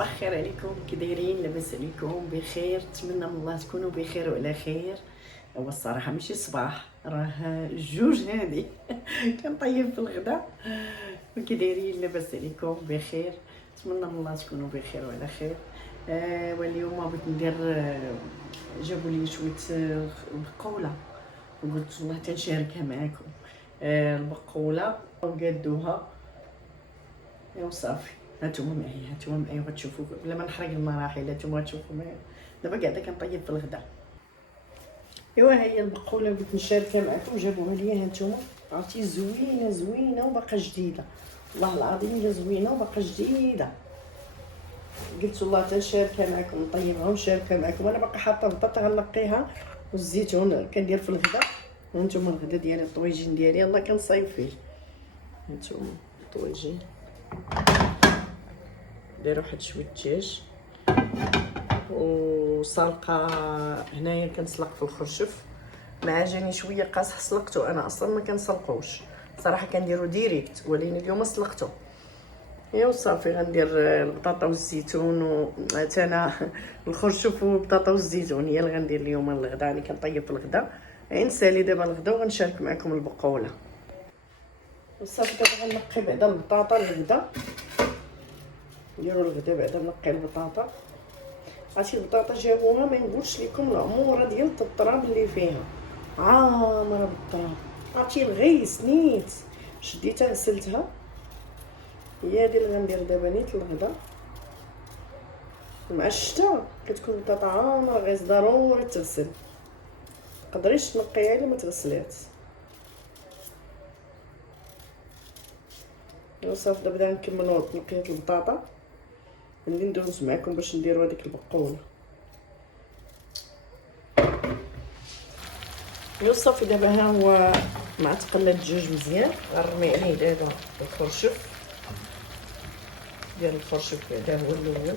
صباح الخير عليكم، كي دايرين؟ لاباس عليكم؟ بخير؟ نتمنى من الله تكونوا بخير وعلى خير. هو الصراحه ماشي صباح، راه جوج هادي كنطيب في الغداء. كي دايرين؟ لاباس عليكم؟ بخير؟ نتمنى من الله تكونوا بخير وعلى خير. واليوم بغيت ندير جابوا لي شويه بقوله وقلت والله تنشاركها معكم. البقوله وقادوها وصافي. هانتوما معايا وغتشوفوا بلا ما نحرق المراحل. هانتوما غتشوفوا معايا دابا قاعده كنطيب في الغداء. ايوا ها هي البقوله بغيت نشاركها معكم. جابوها ليا هانتوما، عرفتي زوينه وباقا جديده. والله العظيم الا زوينه وباقا جديده. قلت والله تنشاركها معكم، نطيبها ونشاركها معكم. انا باقا حاطه البطاطا غنقيها والزيتون كندير في الغداء. هانتوما الغدا ديالي الطويجين ديالي يلاه كنصايب فيه. هانتوما الطويجين، نديرو واحد شويه دجاج وسلقه. هنايا كنسلق في الخرشف مع جاني شويه قاصح سلقته. انا اصلا ما كنسلقوش صراحه، كنديرو ديريكت، ولكن اليوم سلقته. ايوا صافي غندير البطاطا والزيتون انا الخرشف والبطاطا والزيتون هي اللي غندير اليوم الغدا. راني كنطيب في الغدا، غنسالي دابا الغدا وغنشارك معكم البقوله. وصافي دابا غنقي بعدا البطاطا الغدا. نديرو الغدا بعدا نقي البطاطا. عرفتي البطاطا جابوها ما نقولش لكم العموره ديال التراب اللي فيها، عامره بالتراب. عرفتي الغيس نيت شديتها غسلتها. هي هادي اللي غندير دابا نيت الغدا. مع الشتا كتكون البطاطا عامره غيس، ضروري تغسل. متقدريش تنقيها الا ما تغسلاتش. وصافي دابا نكملوا تنقيه البطاطا اللي ندوز معكم باش نديروا هذيك البقوله. صافي دابا ها هو مع تقلى الدجاج مزيان. غنرمي عليه دابا الخرشف ديال الخرشف. بعدا هو الاول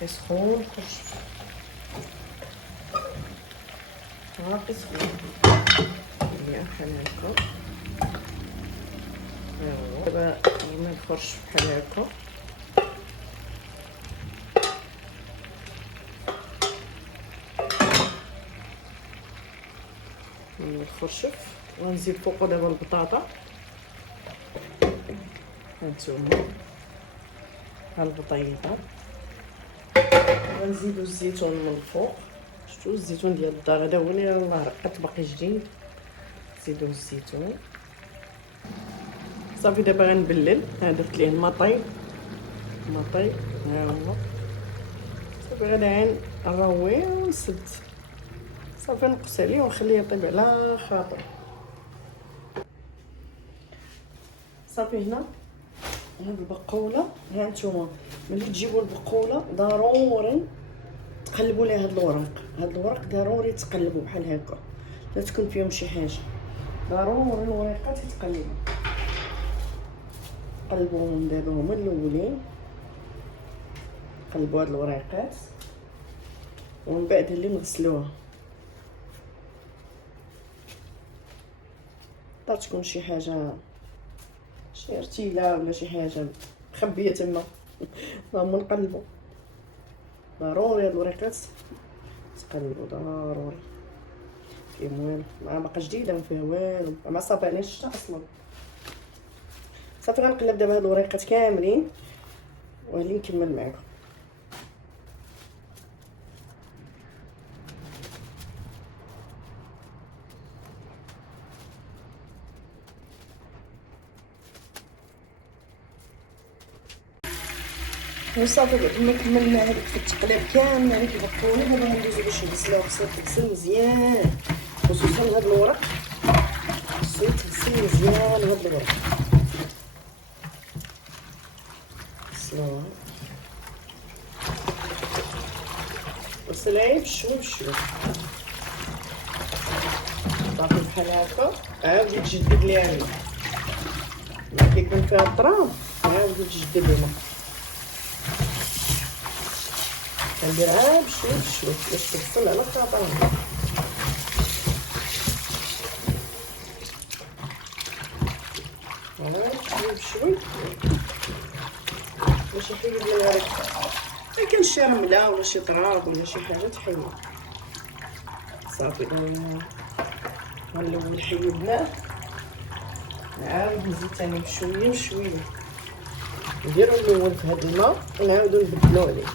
كيسخون الخرشف، باقي سخون مليح بحال هكا. ها هو دابا نرمي الخرشف بحال هكا. الخرشف ونزيد فوقو دابا البطاطا. هانتوما ها البطيطه. غنزيدو الزيتون من الفوق. شفتو الزيتون ديال الدار هذا هو اللي الله رقت باقي جديد. نزيدو الزيتون. صافي دابا غنبلل. ها درت ليه المطي ها هو. صافي غادي نروي ونسد. صافي نقص عليه ونخليه يطيب على خاطر. صافي هنا هاد البقوله. ها نتوما ملي تجيبوا البقوله ضروري تقلبوا ليها هاد الوراق ضروري تقلبوا بحال هكا. لا تكون فيهم شي حاجه، ضروري الوريقات يتقلبوا. قلبوهم دابا هما الاولين. قلبوا هاد الوريقات ومن بعد اللي نغسلوها. لا تكون شي حاجه، شي رتيله ولا شي حاجه مخبيه تما. هما نقلبوا ضروري. هاد الوريقات تقلبوا ضروري. فيهم والو، ما باقا جديده ما فيها والو، ما صابعناش الشتا اصلا. صافي غنقلب دابا هاد الوريقات كاملين وغادي نكمل معكم. وصافي بعد ما كملنا هذيك التقليب كامل هذيك البقوله، دابا غندوزو باش نغسلوها. خصها تغسل مزيان، خصوصا هاد الورق خصو يتغسل مزيان. هاد الورق غسلوها، غسلها بشوي صافي بحال هكا. عاودي تجدد ليها الماء ملي كيكون فيها التراب، عاودي تجدد الماء. كنديرها بشوي باش تغسل على خاطرها. بشوي باش يحيد لي هذاك، ما كانش شي رمله ولا شي تراب ولا شي حاجه تحيد. صافي الاول حيدناه، نعاود نزيد ثاني بشويه بشويه، نديرو الاول في هاد الماء ونعاودو نبدلو عليه.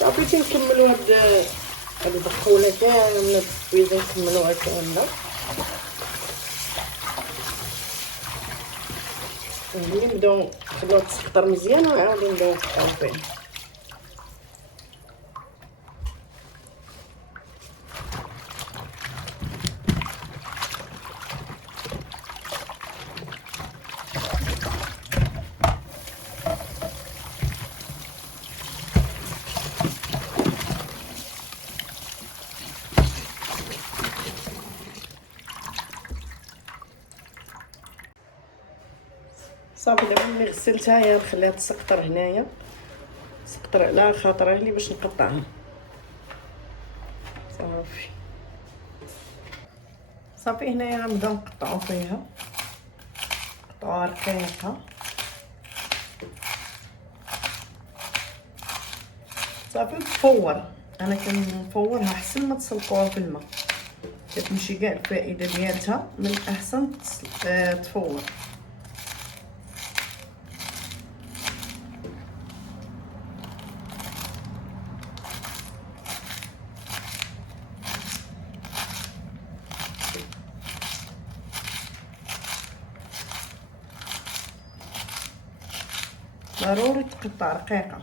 صافي تنكملو هاد البقوله كامله بالتويزه، نكملوها كامله. ملي نبداو نخليوها تسقطر مزيان ونعاودو نبداو نقطعو فيه. صافي دابا ملي غسلتها نخليها تسقطر هنايا، تسقطر على خاطرها لي باش نقطعها. صافي هنايا غنبداو نقطعو فيها، نقطعوها رقيقه. صافي تفور، انا كنفورها احسن ما تسلقوها في الماء، كتمشي كاع الفائده ديالتها. من الاحسن تفور. ضروري تقطع رقيقه.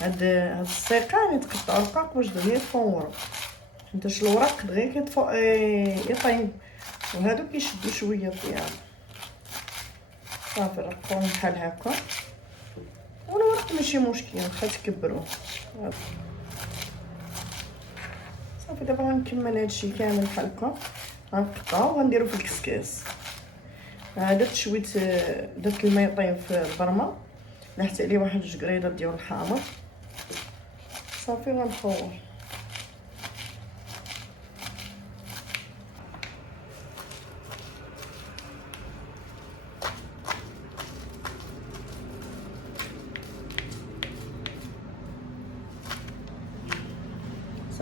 هاد السيقان يتقطعوا رقاق باش دغيا يتفوروا، حيتاش الوراق دغيا يطيب، وهادو كيشدوا شويه الطياب. صافي رقوهم بحال هكا، والورق ماشي مشكل واخا تكبروه. صافي دابا غنكمل هادشي كامل بحال هكا، غنقطعو وغنديرو في الكسكاس. درت شويه، درت الماء يطيب في البرمه، نحت عليه واحد 2 قريضه ديال الحامض. صافي غنفور.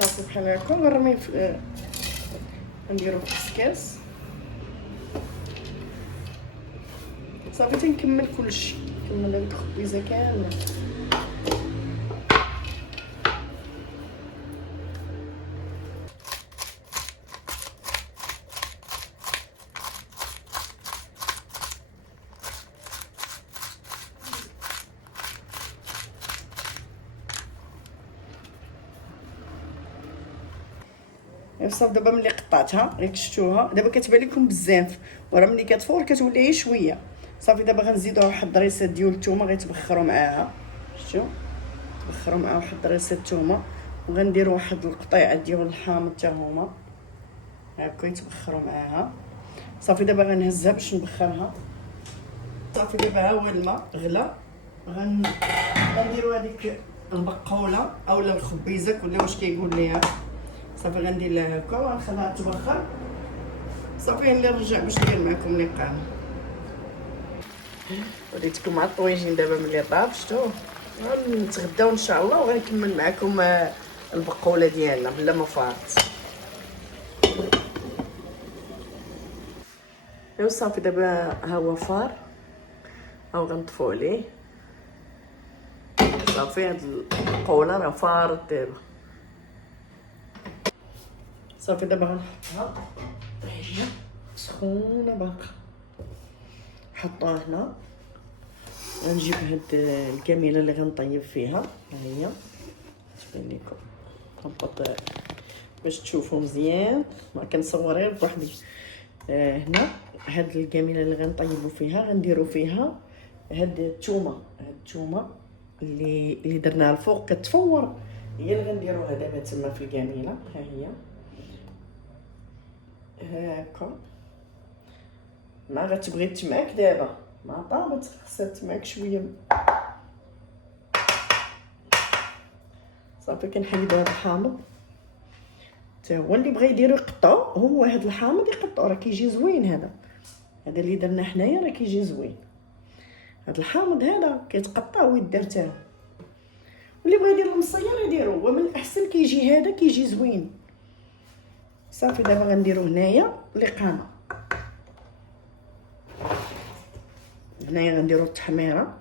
صافي بحال هكا غنرميه في، نديرو في الكسكاس. صافي تنكمل كلشي، نكمل هاد الخبيزه كامله. صافي دابا ملي قطعتها ياك شفتوها، دابا كتبان لكم بزاف، وراه ملي كتفور كتولي غير شويه. صافي دابا غنزيدو واحد الضريسات ديال الثومه غيتبخروا معاها، شفتوا تبخروا معاها واحد الضريسات الثومه، وغنديروا واحد القطيعه ديال الحامض حتى هما هكا يتبخروا معاها. صافي دابا غنهزها باش نبخرها. صافي دابا ها هو الماء غلا، غنديروا هذيك البقوله اولا الخبيزه كل واش كيقول ليها. صافي غندير لها هكا وغنخليها تبخر. صافي اللي نرجع باش ندير معكم اللي قام. وريتكم مع الطويجين دابا ملي طاب، شفتوه. غنتغداو ان شاء الله وغنكمل معكم البقوله ديالنا بلا ما فارت. ايوا صافي دابا ها هو فار، هاو غنطفو عليه. صافي هاد البقوله راه فارت دابا. صافي دابا غنحطها، هي سخونه باقا، نحطوها هنا. غنجيب هاد الكميله اللي غنطيب فيها، ها هي تبان لكم، نهبط باش تشوفوا مزيان، ما كنصور غير بوحدي. هنا هاد الكميله اللي غنطيبوا فيها غنديروا فيها هاد الثومه اللي درناها الفوق كتفور، هي اللي غنديروها دابا تما في الكميله. ها هي هكا، ما غتبغي تماك دابا، ما طابت خصها تماك شويه. صافي كنحيدو هاد الحامض حتى هو اللي بغى يديرو يقطعو، هو هاد الحامض يقطعو، راه كيجي زوين. هذا اللي درنا حنايا راه كيجي زوين. هاد الحامض هذا كيتقطع ويدار حتى هو. واللي بغى يدير المصير يديرو، هو من الاحسن كيجي هذا كيجي زوين. صافي دابا غنديرو هنايا الإقامة. هنايا غنديرو التحميره،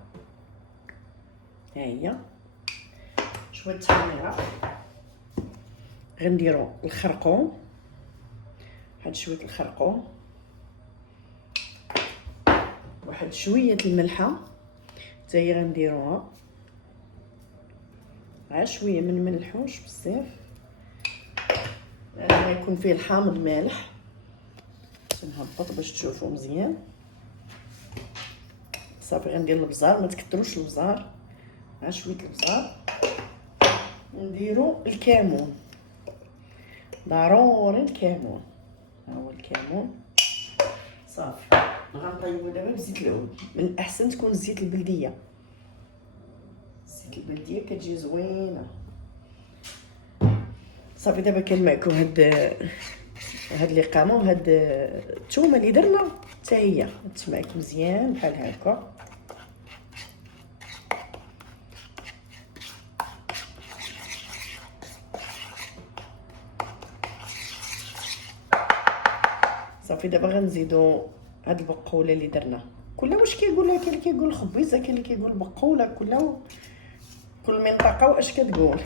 ها هي شويه التحميره. غنديرو الخرقوم، واحد شويه الخرقوم، واحد شويه الملحه حتى هي غنديروها، غير شويه من ملحوش بزاف لان غيكون فيه الحامض مالح. نهبط باش تشوفوا مزيان. صافي غندير البزار، ما تكثروش البزار، غير شويه البزار. نديرو الكمون، ضروري الكمون، ها هو الكمون. صافي غنطيبو دابا بزيت العود، من الاحسن تكون الزيت البلديه. الزيت البلديه كتجي زوينه. صافي دابا كان معكم هاد الإقامة وهاد الثومه اللي درنا حتى هي تسمعك مزيان بحال هكا. صافي دابا غنزيدو هاد البقوله اللي درنا. كل واش كيقولها، كاين اللي كيقول خبيزه، كاين اللي كيقول بقوله، كل منطقه واش كتقول.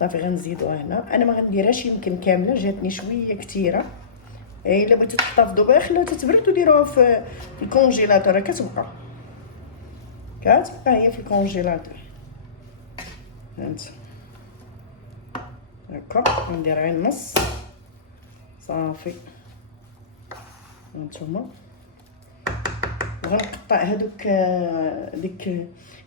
صافي غنزيدوها هنا. انا ما غنديرهاش يمكن كامله، جاتني شويه كثيره. الا بغيتو تحتفظوا بها خلوها تتبرد وديروها في الكونجيلاتور، كتبقى هي في الكونجيلاتور. هانت هكا ندير غير النص. صافي هانتوما غنقطع هادوك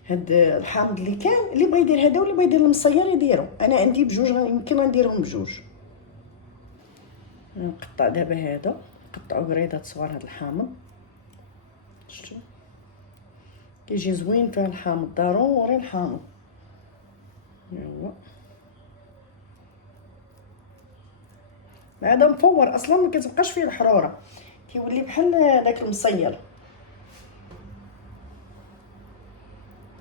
هاد الحامض اللي كان. اللي بغى يدير هذا واللي بغى يدير المصير يديرو. انا عندي بجوج، يمكن غنديرهم بجوج. نقطع دابا هذا، نقطعو قريضات صغار. هاد الحامض شفتو كيجي زوين فيه الحامض، ضروري الحامض. هو هذا مفور اصلا، ما كتبقاش فيه الحروره، كيولي بحال داك المصير.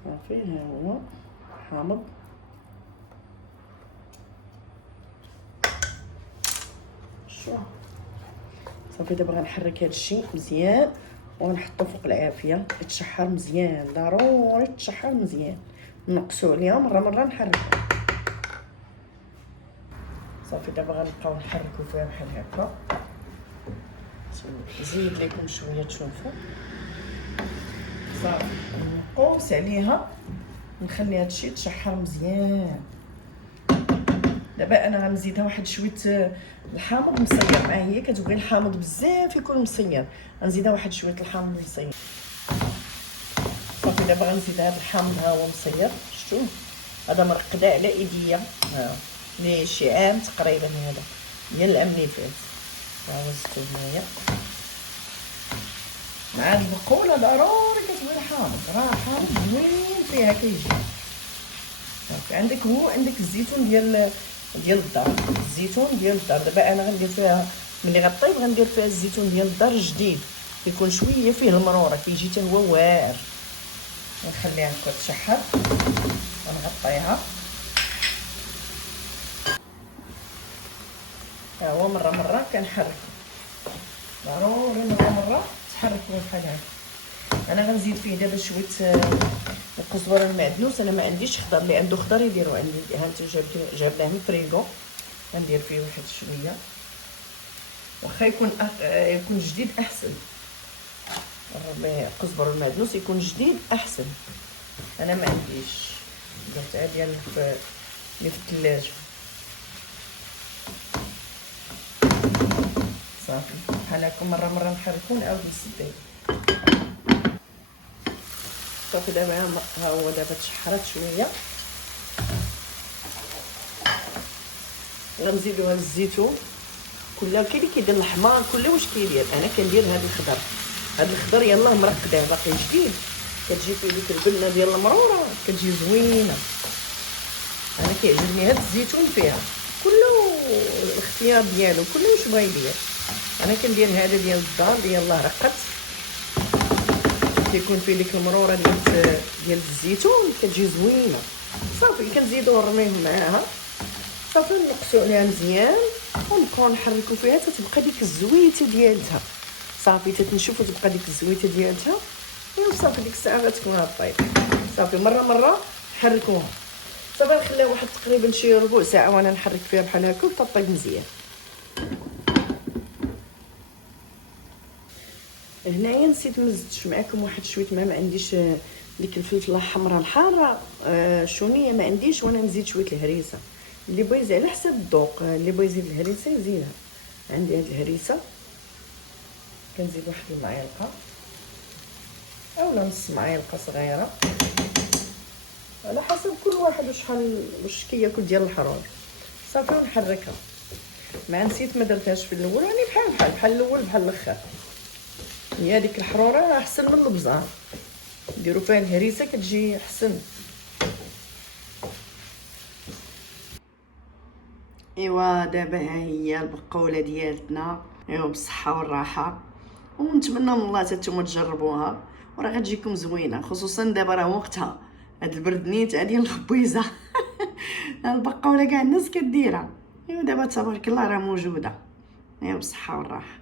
صافي ها هو حامض. شو صافي دابا غنحرك هذا الشيء مزيان ونحطو فوق العافيه يتشحر مزيان، ضروري يتشحر مزيان. نقصو عليها مره نحركو. صافي دابا غنبقاو نحركو فيها بحال هكا. نزيد لكم شويه تشوفوا. صافي نقوس عليها نخلي هادشي يتشحر مزيان. دابا انا غنزيدها واحد شويه الحامض مصير. مع هي كتبغي الحامض بزاف يكون مصير، غنزيدها واحد شويه الحامض مصير. صافي دابا غنزيد هذا الحامض ها هو مصير. شفتوا هذا مرقده على ايديا، ها لي شي عام تقريبا، هذا ديال العام اللي فات. ها هو زدتو هنايا مع البقوله. ضروري كتبغي الحامض، راه حامض زوين فيها كيجي. صافي عندك الزيتون ديال الدار، الزيتون ديال الدار. دابا انا غندير فيها ملي غطيب، غندير فيها الزيتون ديال الدار جديد، كيكون شويه فيه المروره، كيجي حتى هو واعر. نخليها هكا تشحر ونغطيها. ها هو مره كنحرك، ضروري مره تحركوا بحال هكا. انا غنزيد فيه دابا شويه القزبره المعدنوس. انا ما عنديش خضر، اللي عنده خضر يديروا عندي. ها انت جابناه من الفريغو، غندير فيه واحد شويه. واخا يكون جديد احسن. القزبر المعدنوس يكون جديد احسن. انا ما عنديش، درت عاد ديال اللي في الثلاجه. صافي بحال هكا مره نحركو نعاود نسديه. صافي دابا ها هو دابا تشحرات شويه. غنزيدو هاد الزيتون. كاين اللي كيدير الحمار، كل واش كيدير. انا كندير هاد الخضر. هاد الخضر يلاه مرقده باقي جديد، كتجي فيه ديك البنه ديال المروره، كتجي زوينه. انا كيعجبني هاد الزيتون فيها. كله والاختيار ديالو كل واش بغا يدير. انا كندير هذا ديال الدار ديال الله رقت، كيكون فيه ديك المروره ديال الزيتون كتجي زوينه. صافي كنزيدو نرميهم معاها، صافي نقصو عليها مزيان ونبقاو نحركو فيها تتبقى ديك الزويته ديالتها. صافي تتنشف وتبقى ديك الزويته ديالتها. ايوا صافي ديك الساعه غتكون طيب. صافي مره نحركوها، صافي نخليها واحد تقريبا شي ربع ساعه وانا نحرك فيها بحال هكا حتى طيب مزيان. هنايا نسيت مزدتش معكم واحد شويه ما عنديش ديك الفلفله الحمراء الحاره شونيه ما عنديش، وانا نزيد شويه الهريسه. اللي بغى يزيد على حسب الذوق، اللي بغى يزيد الهريسه يزيدها. عندي هاد الهريسه كنزيد واحد المعلقه اولا نص معلقه صغيره على حسب كل واحد واش كياكل ديال الحرور. صافي ونحركها. ما نسيت ما درتهاش في الاول، يعني بحال الاول بحال الاخر. هي ديك الحروره احسن من البزار، نديرو فيها الهريسه كتجي احسن. ايوا دابا ها هي البقوله ديالتنا، ايوا بالصحه والراحه، ونتمنى من الله حتى نتوما تجربوها وراه غتجيكم زوينه، خصوصا دابا راه وقتها هاد البرد نيت ديال الخبيزه البقوله كاع الناس كديرها. ايوا دابا تبارك الله راه موجوده. ايوا بالصحه والراحه.